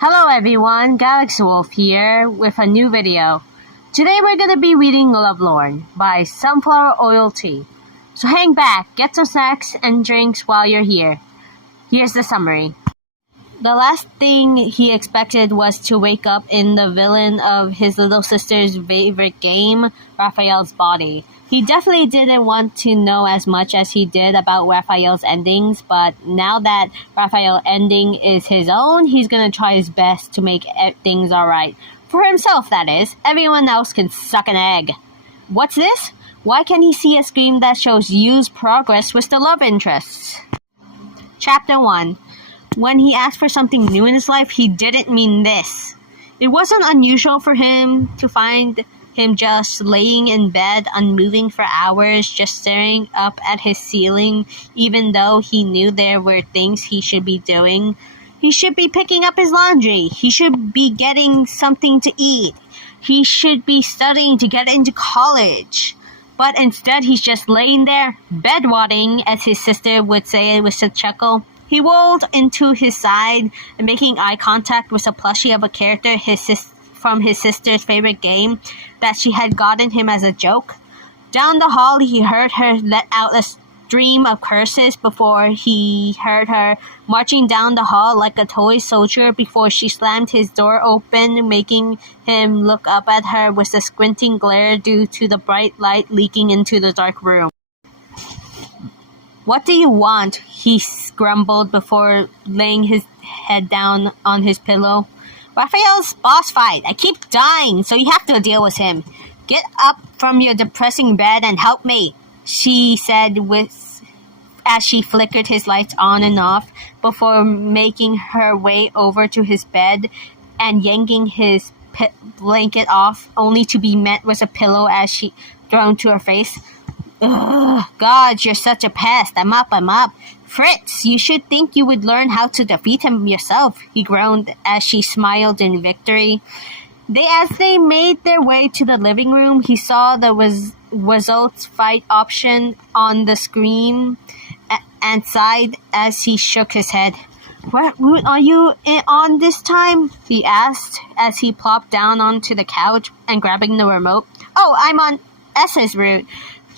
Hello everyone, Galaxy Wolf here with a new video. Today we're gonna be reading Lovelorn by Sunflower Oil Tea. So hang back, get some snacks and drinks while you're here. Here's the summary. The last thing he expected was to wake up in the villain of his little sister's favorite game, Raphael's body. He definitely didn't want to know as much as he did about Raphael's endings, but now that Raphael's ending is his own, he's gonna try his best to make things alright. For himself, that is. Everyone else can suck an egg. What's this? Why can't he see a screen that shows Yu's progress with the love interests? Chapter 1. When he asked for something new in his life, he didn't mean this. It wasn't unusual for him to find him just laying in bed, unmoving for hours, just staring up at his ceiling, even though he knew there were things he should be doing. He should be picking up his laundry. He should be getting something to eat. He should be studying to get into college. But instead, he's just laying there, bedwatting, as his sister would say with a chuckle. He rolled into his side and making eye contact with a plushie of a character from his sister's favorite game that she had gotten him as a joke. Down the hall, he heard her let out a stream of curses before he heard her marching down the hall like a toy soldier before she slammed his door open, making him look up at her with a squinting glare due to the bright light leaking into the dark room. "What do you want?" he grumbled before laying his head down on his pillow. "Raphael's boss fight. I keep dying, so you have to deal with him. Get up from your depressing bed and help me," she said as she flickered his lights on and off before making her way over to his bed and yanking his blanket off, only to be met with a pillow as she thrown to her face. "Ugh, God, you're such a pest. I'm up. Fritz, you should think you would learn how to defeat him yourself," he groaned as she smiled in victory. As they made their way to the living room, he saw the results fight option on the screen and sighed as he shook his head. "What route are you on this time?" he asked as he plopped down onto the couch and grabbing the remote. "Oh, I'm on S's route.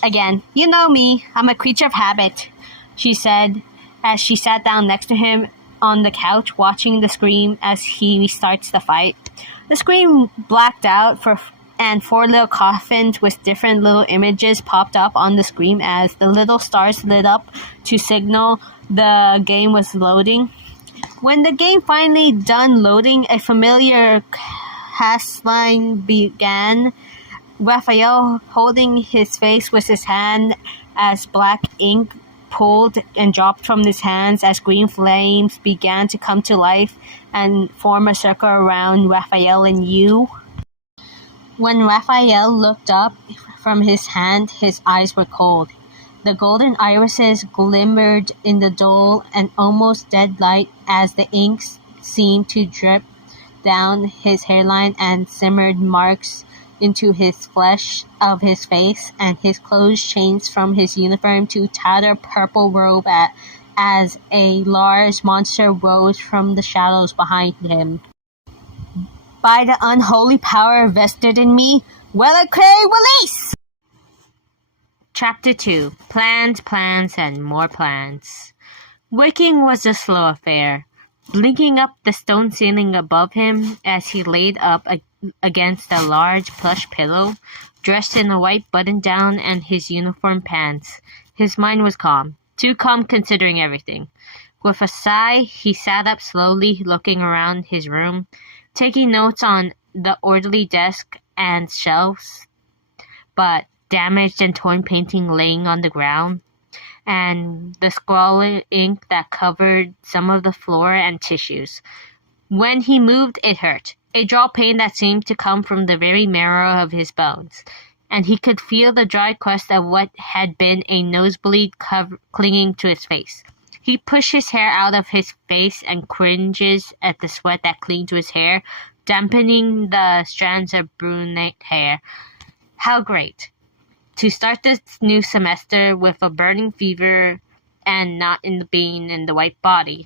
Again, you know me, I'm a creature of habit," she said as she sat down next to him on the couch watching the screen as he restarts the fight. The screen blacked out and 4 little coffins with different little images popped up on the screen as the little stars lit up to signal the game was loading. When the game finally done loading, a familiar cast line began. Raphael holding his face with his hand as black ink pulled and dropped from his hands as green flames began to come to life and form a circle around Raphael and Yu. When Raphael looked up from his hand, his eyes were cold. The golden irises glimmered in the dull and almost dead light as the inks seemed to drip down his hairline and simmered marks into his flesh of his face, and his clothes changed from his uniform to tattered purple robe as a large monster rose from the shadows behind him. "By the unholy power vested in me, Wellicray release!" Chapter 2. Plans, and more plans. Waking was a slow affair, blinking up the stone ceiling above him as he laid up against a large plush pillow, dressed in a white button-down and his uniform pants. His mind was calm, too calm considering everything. With a sigh, he sat up slowly, looking around his room, taking notes on the orderly desk and shelves, but damaged and torn painting laying on the ground, and the scrawling ink that covered some of the floor and tissues. When he moved, it hurt. A dull pain that seemed to come from the very marrow of his bones, and he could feel the dry crust of what had been a nosebleed clinging to his face. He pushed his hair out of his face and cringes at the sweat that clinged to his hair, dampening the strands of brunette hair. How great to start this new semester with a burning fever and not being in the right body.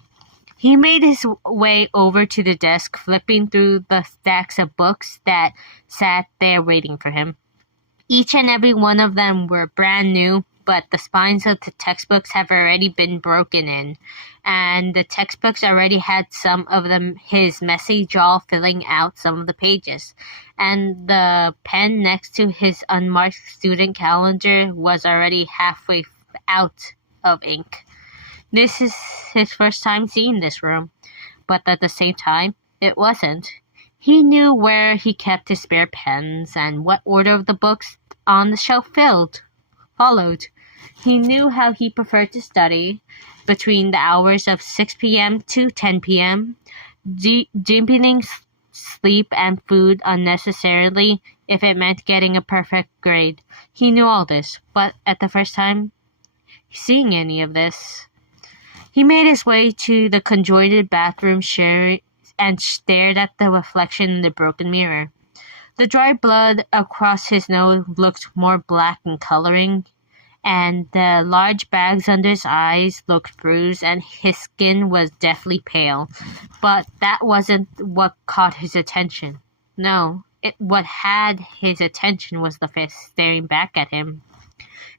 He made his way over to the desk, flipping through the stacks of books that sat there waiting for him. Each and every one of them were brand new, but the spines of the textbooks have already been broken in, and the textbooks already had some of his messy jaw filling out some of the pages, and the pen next to his unmarked student calendar was already halfway out of ink. This is his first time seeing this room, but at the same time, it wasn't. He knew where he kept his spare pens and what order of the books on the shelf followed. He knew how he preferred to study between the hours of 6 p.m. to 10 p.m., deepening sleep and food unnecessarily if it meant getting a perfect grade. He knew all this, but at the first time seeing any of this, he made his way to the conjoined bathroom and stared at the reflection in the broken mirror. The dry blood across his nose looked more black in coloring, and the large bags under his eyes looked bruised, and his skin was deathly pale. But that wasn't what caught his attention. No, what had his attention was the face staring back at him.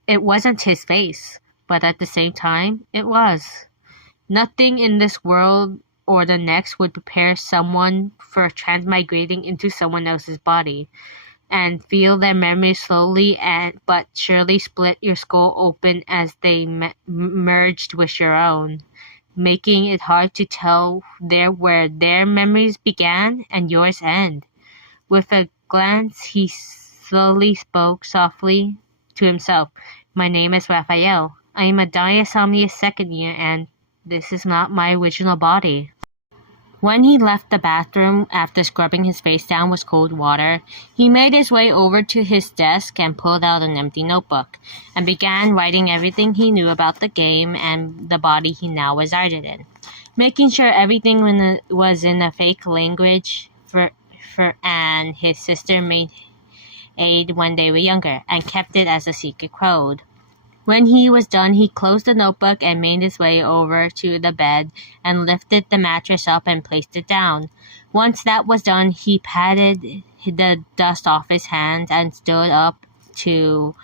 It wasn't his face, but at the same time, it was. Nothing in this world or the next would prepare someone for transmigrating into someone else's body and feel their memories slowly but surely split your skull open as they merged with your own, making it hard to tell where their memories began and yours end. With a glance, he slowly spoke softly to himself. "My name is Raphael. I am a diasomnia second year, and this is not my original body." When he left the bathroom after scrubbing his face down with cold water, he made his way over to his desk and pulled out an empty notebook, and began writing everything he knew about the game and the body he now resided in, making sure everything was in a fake language and his sister made aid when they were younger, and kept it as a secret code. When he was done, he closed the notebook and made his way over to the bed and lifted the mattress up and placed it down. Once that was done, he patted the dust off his hands and stood up to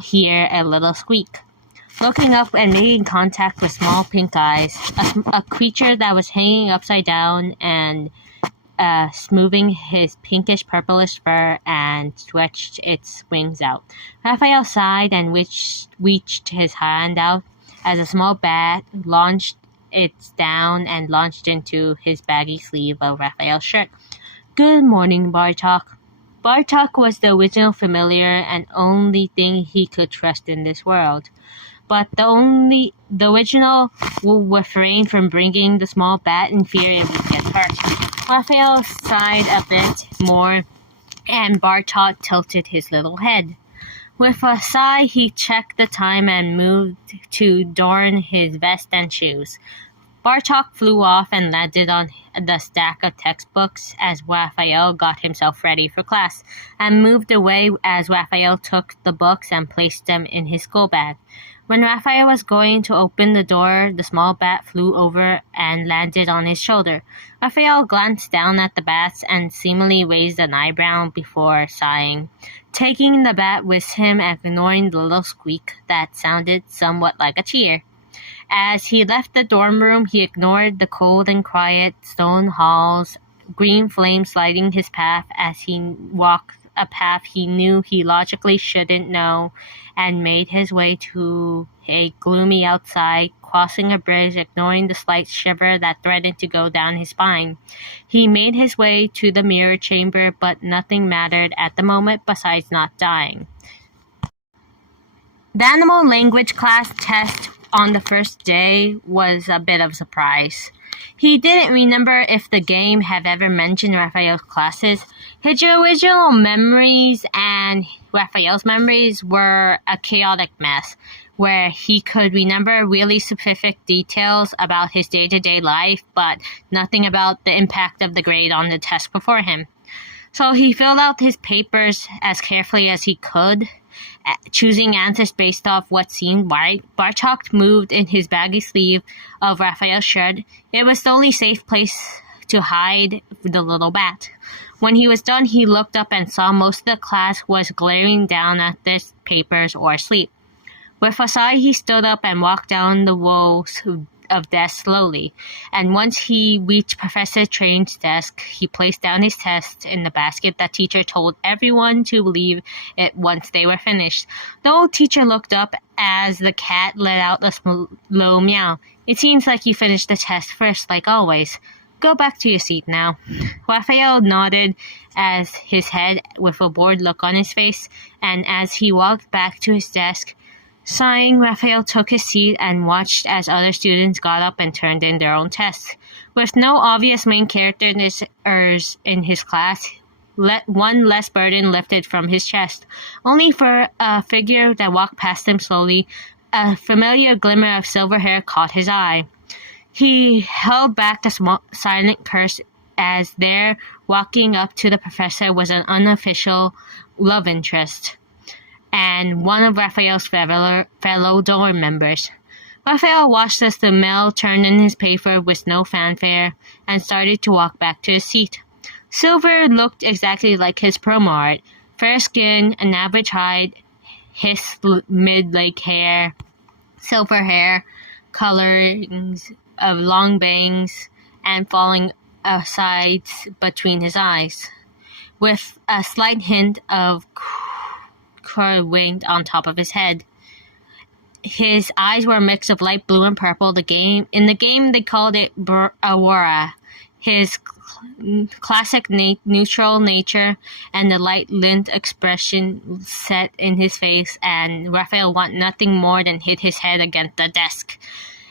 hear a little squeak. Looking up and making contact with small pink eyes, a creature that was hanging upside down and smoothing his pinkish purplish fur and stretched its wings out. Raphael sighed and reached his hand out as a small bat launched its down and launched into his baggy sleeve of Raphael's shirt. "Good morning, Bartok." Bartok was the original familiar and only thing he could trust in this world. But the original will refrain from bringing the small bat in fear it would get hurt. Raphael sighed a bit more, and Bartok tilted his little head. With a sigh, he checked the time and moved to darn his vest and shoes. Bartok flew off and landed on the stack of textbooks as Raphael got himself ready for class, and moved away as Raphael took the books and placed them in his school bag. When Raphael was going to open the door, the small bat flew over and landed on his shoulder. Raphael glanced down at the bats and seemingly raised an eyebrow before sighing, taking the bat with him and ignoring the little squeak that sounded somewhat like a cheer. As he left the dorm room, he ignored the cold and quiet stone halls, green flames lighting his path as he walked a path he knew he logically shouldn't know, and made his way to a gloomy outside, crossing a bridge, ignoring the slight shiver that threatened to go down his spine. He made his way to the mirror chamber, but nothing mattered at the moment besides not dying. The animal language class test on the first day was a bit of a surprise. He didn't remember if the game had ever mentioned Raphael's classes. His original memories and Raphael's memories were a chaotic mess, where he could remember really specific details about his day-to-day life, but nothing about the impact of the grade on the test before him. So he filled out his papers as carefully as he could, choosing answers based off what seemed right. Bartok moved in his baggy sleeve of Raphael's shirt. It was the only safe place to hide the little bat. When he was done, he looked up and saw most of the class was glaring down at their papers or asleep. With a sigh, he stood up and walked down the rows of desks slowly, and once he reached Professor Train's desk, he placed down his tests in the basket that teacher told everyone to leave it once they were finished. The old teacher looked up as the cat let out a slow meow. "It seems like you finished the test first, like always. Go back to your seat now." Raphael nodded as his head with a bored look on his face, and as he walked back to his desk, sighing, Raphael took his seat and watched as other students got up and turned in their own tests. With no obvious main characters in his class, one less burden lifted from his chest. Only for a figure that walked past him slowly, a familiar glimmer of silver hair caught his eye. He held back the silent curse as there, walking up to the professor, was an unofficial love interest, and one of Raphael's fellow dorm members. Raphael watched as the male turned in his paper with no fanfare and started to walk back to his seat. Silver looked exactly like his promo art. Fair skin, an average height, his mid-leg hair, silver hair, colorings of long bangs, and falling sides between his eyes, with a slight hint of curl-winged on top of his head. His eyes were a mix of light blue and purple. In the game, they called it Aurora. His classic neutral nature and the light lint expression set in his face, and Raphael wanted nothing more than hit his head against the desk.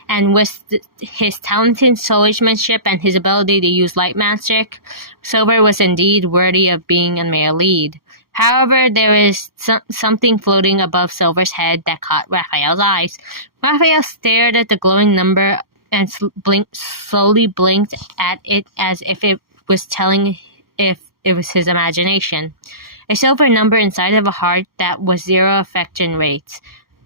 And with his talented swordsmanship and his ability to use light magic, Silver was indeed worthy of being a male lead. However, there is something floating above Silver's head that caught Raphael's eyes. Raphael stared at the glowing number and slowly blinked at it as if it was telling if it was his imagination. A silver number inside of a heart that was 0 affection rates.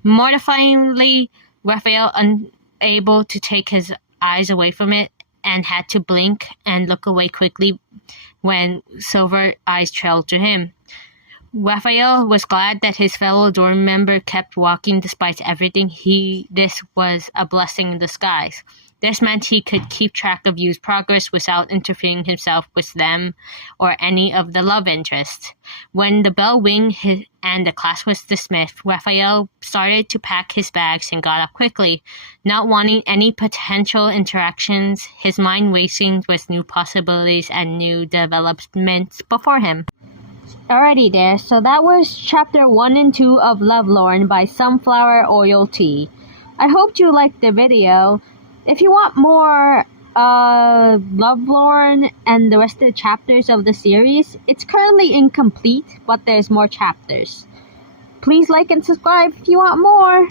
Mortifyingly, Raphael, unable to take his eyes away from it, and had to blink and look away quickly when Silver eyes trailed to him. Raphael was glad that his fellow dorm member kept walking despite everything. This was a blessing in disguise. This meant he could keep track of Yu's progress without interfering himself with them or any of the love interests. When the bell rang and the class was dismissed, Raphael started to pack his bags and got up quickly, not wanting any potential interactions, his mind racing with new possibilities and new developments before him. Alrighty there, so that was chapter 1 and 2 of Lovelorn by Sunflower Oil Tea. I hope you liked the video. If you want more Lovelorn and the rest of the chapters of the series, it's currently incomplete, but there's more chapters. Please like and subscribe if you want more.